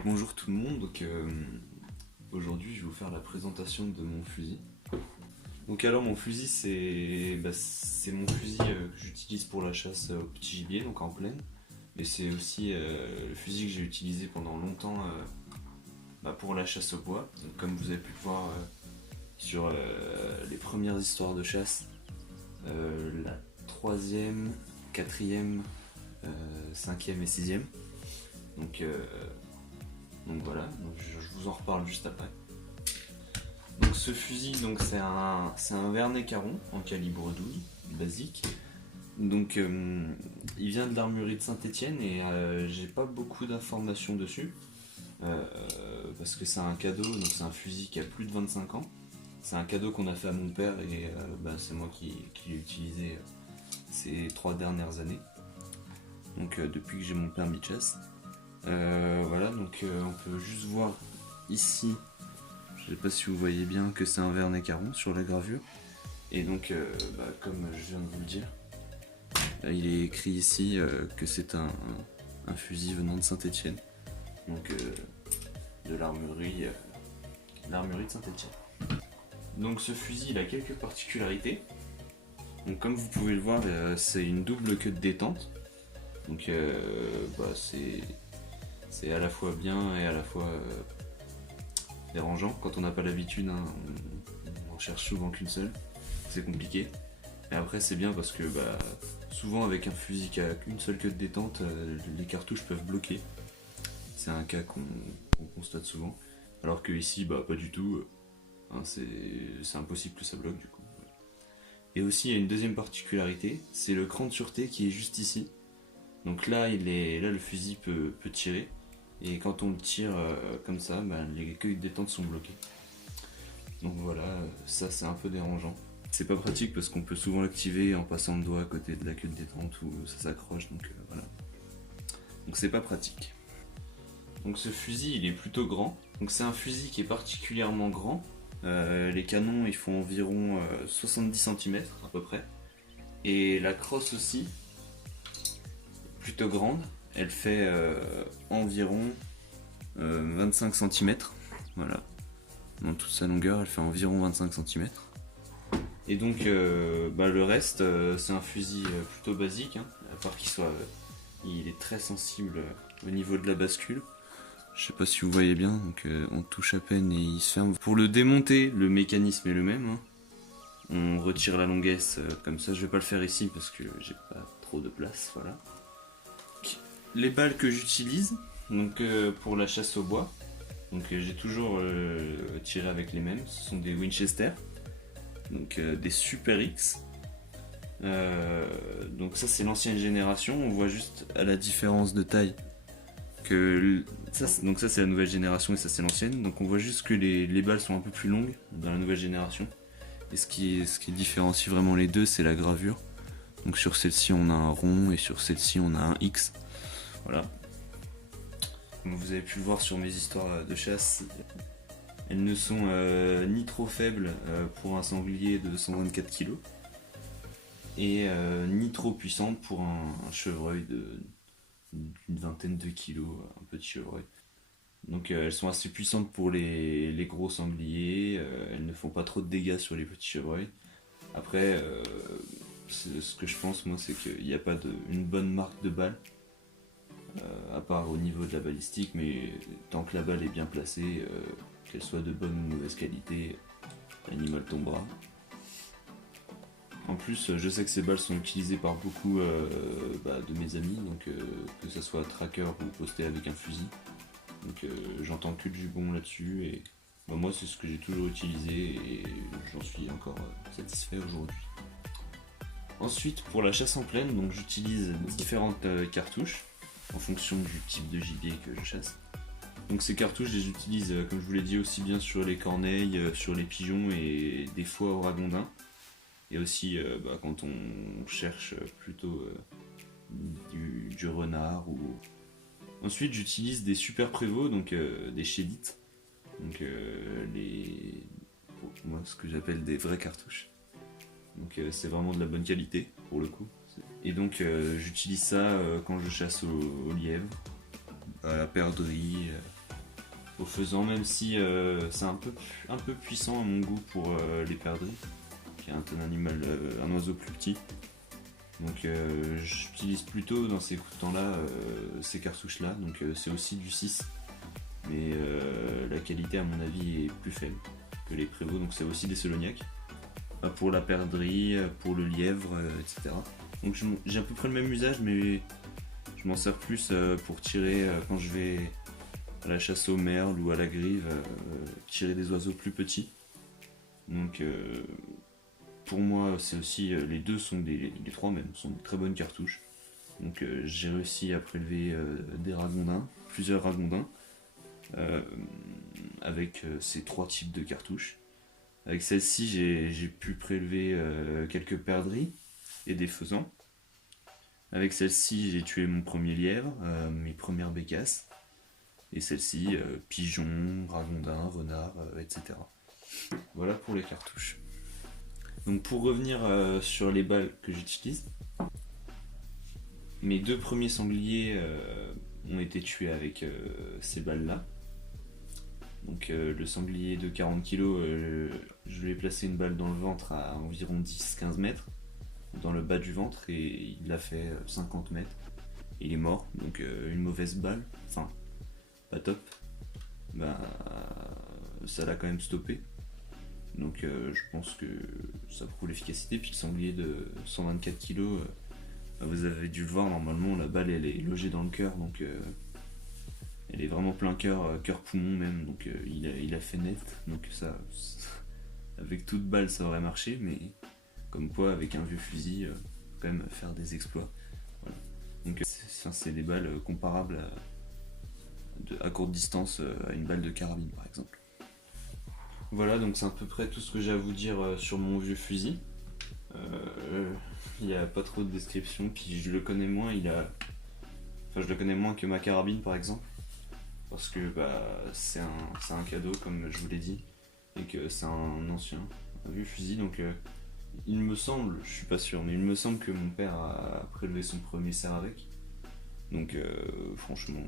Alors bonjour tout le monde, aujourd'hui je vais vous faire la présentation de mon fusil. Donc alors mon fusil c'est mon fusil que j'utilise pour la chasse au petit gibier, donc en plaine. Mais c'est aussi le fusil que j'ai utilisé pendant longtemps pour la chasse au bois. Donc, comme vous avez pu le voir sur les premières histoires de chasse, la troisième, quatrième, cinquième et sixième. Donc voilà, je vous en reparle juste après. Donc ce fusil, c'est un Vernet Caron en calibre 12, basique. Donc il vient de l'armurerie de Saint-Étienne et j'ai pas beaucoup d'informations dessus. Parce que c'est un cadeau, donc c'est un fusil qui a plus de 25 ans. C'est un cadeau qu'on a fait à mon père et c'est moi qui l'ai utilisé ces 3 dernières années. Donc depuis que j'ai mon permis de chasse. Voilà, donc on peut juste voir ici, je sais pas si vous voyez bien que c'est un Vernet Caron sur la gravure. Et donc comme je viens de vous le dire, il est écrit ici que c'est un fusil venant de Saint-Étienne. Donc de l'armurerie de Saint-Étienne. Donc ce fusil il a quelques particularités. Donc comme vous pouvez le voir, c'est une double queue de détente. Donc c'est à la fois bien et à la fois dérangeant. Quand on n'a pas l'habitude, on cherche souvent qu'une seule. C'est compliqué. Et après c'est bien parce que souvent avec un fusil qui a qu'une seule queue de détente, les cartouches peuvent bloquer. C'est un cas qu'on constate souvent. Alors que ici, pas du tout. C'est impossible que ça bloque du coup. Et aussi il y a une deuxième particularité, c'est le cran de sûreté qui est juste ici. Donc là, le fusil peut tirer. Et quand on le tire comme ça, les queues de détente sont bloquées. Donc voilà, ça c'est un peu dérangeant. C'est pas pratique parce qu'on peut souvent l'activer en passant le doigt à côté de la queue de détente où ça s'accroche, donc voilà. Donc c'est pas pratique. Donc ce fusil il est plutôt grand. Donc c'est un fusil qui est particulièrement grand. Les canons ils font environ 70 cm à peu près. Et la crosse aussi, plutôt grande. Elle fait environ 25 cm. Voilà. Dans toute sa longueur, elle fait environ 25 cm. Et donc le reste, c'est un fusil plutôt basique, à part il est très sensible au niveau de la bascule. Je sais pas si vous voyez bien, donc on touche à peine et il se ferme. Pour le démonter, le mécanisme est le même. On retire la longuesse comme ça. Je vais pas le faire ici parce que j'ai pas trop de place. Voilà. Les balles que j'utilise pour la chasse au bois, j'ai toujours tiré avec les mêmes. Ce sont des Winchester, des Super X. Donc ça c'est l'ancienne génération. On voit juste à la différence de taille que ça c'est la nouvelle génération et ça c'est l'ancienne. Donc on voit juste que les balles sont un peu plus longues dans la nouvelle génération. Et ce qui différencie vraiment les deux, c'est la gravure. Donc sur celle-ci on a un rond et sur celle-ci on a un X. Voilà. Comme vous avez pu le voir sur mes histoires de chasse, elles ne sont ni trop faibles pour un sanglier de 124 kg et ni trop puissantes pour un chevreuil d'une vingtaine de kilos, un petit chevreuil. Donc elles sont assez puissantes pour les gros sangliers, elles ne font pas trop de dégâts sur les petits chevreuils. Après, ce que je pense moi, c'est qu'il n'y a pas une bonne marque de balle. À part au niveau de la balistique, mais tant que la balle est bien placée, qu'elle soit de bonne ou mauvaise qualité, l'animal tombera. En plus, je sais que ces balles sont utilisées par beaucoup de mes amis, donc que ce soit tracker ou posté avec un fusil. Donc j'entends que du bon là-dessus et moi c'est ce que j'ai toujours utilisé et j'en suis encore satisfait aujourd'hui. Ensuite, pour la chasse en plaine, j'utilise différentes cartouches en fonction du type de gibier que je chasse. Donc ces cartouches, je les utilise, comme je vous l'ai dit, aussi bien sur les corneilles, sur les pigeons et des fois au ragondin. Et aussi quand on cherche plutôt du renard. Ensuite, j'utilise des super prévôt, des chédites. Moi, ce que j'appelle des vraies cartouches. Donc c'est vraiment de la bonne qualité pour le coup. Et donc j'utilise ça quand je chasse au lièvre, à la perdrix, au faisan, même si c'est un peu puissant à mon goût pour les perdrix, qui est un animal, un oiseau plus petit. Donc j'utilise plutôt dans ces coups de temps là ces cartouches là, donc c'est aussi du 6, mais la qualité à mon avis est plus faible que les prévôts, donc c'est aussi des Solognac. Pour la perdrix, pour le lièvre, etc. Donc j'ai à peu près le même usage, mais je m'en sers plus pour tirer quand je vais à la chasse au merle ou à la grive, tirer des oiseaux plus petits. Donc pour moi, c'est aussi les deux sont les trois même sont de très bonnes cartouches. Donc j'ai réussi à prélever des ragondins, plusieurs ragondins, avec ces trois types de cartouches. Avec celle-ci, j'ai pu prélever quelques perdrix et des faisans. Avec celle-ci, j'ai tué mon premier lièvre, mes premières bécasses. Et celle-ci, pigeons, ragondins, renards, etc. Voilà pour les cartouches. Donc pour revenir sur les balles que j'utilise, mes deux premiers sangliers ont été tués avec ces balles-là. Donc le sanglier de 40 kg, je lui ai placé une balle dans le ventre à environ 10-15 mètres, dans le bas du ventre, et il a fait 50 mètres. Il est mort, donc une mauvaise balle, enfin pas top. Bah, ça l'a quand même stoppé. Donc je pense que ça prouve l'efficacité. Puis le sanglier de 124 kg, vous avez dû le voir, normalement la balle elle est logée dans le cœur, donc elle est vraiment plein cœur, cœur-poumon même, donc il a fait net, donc ça, avec toute balle ça aurait marché, mais comme quoi avec un vieux fusil, quand même faire des exploits. Voilà. Donc c'est des balles comparables à courte distance à une balle de carabine par exemple. Voilà, donc c'est à peu près tout ce que j'ai à vous dire sur mon vieux fusil. Il n'y a pas trop de description, puis je le connais moins, je le connais moins que ma carabine par exemple. Parce que c'est un cadeau comme je vous l'ai dit, et que c'est un vieux fusil, donc il me semble, je suis pas sûr, mais il me semble que mon père a prélevé son premier cerf avec. Donc franchement,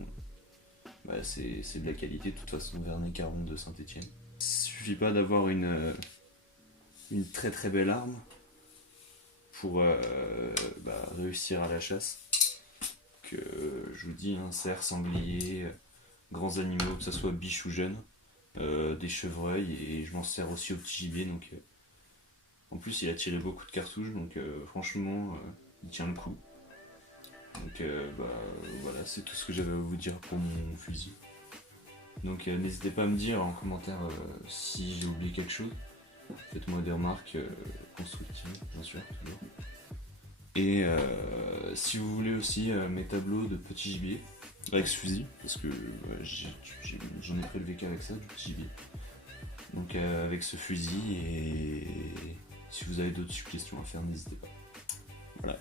c'est de la qualité, de toute façon Vernet 40 de Saint-Etienne. Il suffit pas d'avoir une très très belle arme pour réussir à la chasse. Que je vous dis, un cerf, sanglier, grands animaux, que ce soit biche ou jeune, des chevreuils, et je m'en sers aussi au petit gibier, donc en plus il a tiré beaucoup de cartouches, donc franchement il tient le coup. Donc voilà, c'est tout ce que j'avais à vous dire pour mon fusil. Donc n'hésitez pas à me dire en commentaire si j'ai oublié quelque chose. Faites-moi des remarques constructives, bien sûr, toujours. Et si vous voulez aussi mes tableaux de petit gibier avec ce fusil, parce que j'en ai prélevé qu'avec ça, du petit gibier. Donc avec ce fusil, et si vous avez d'autres suggestions à faire, n'hésitez pas. Voilà.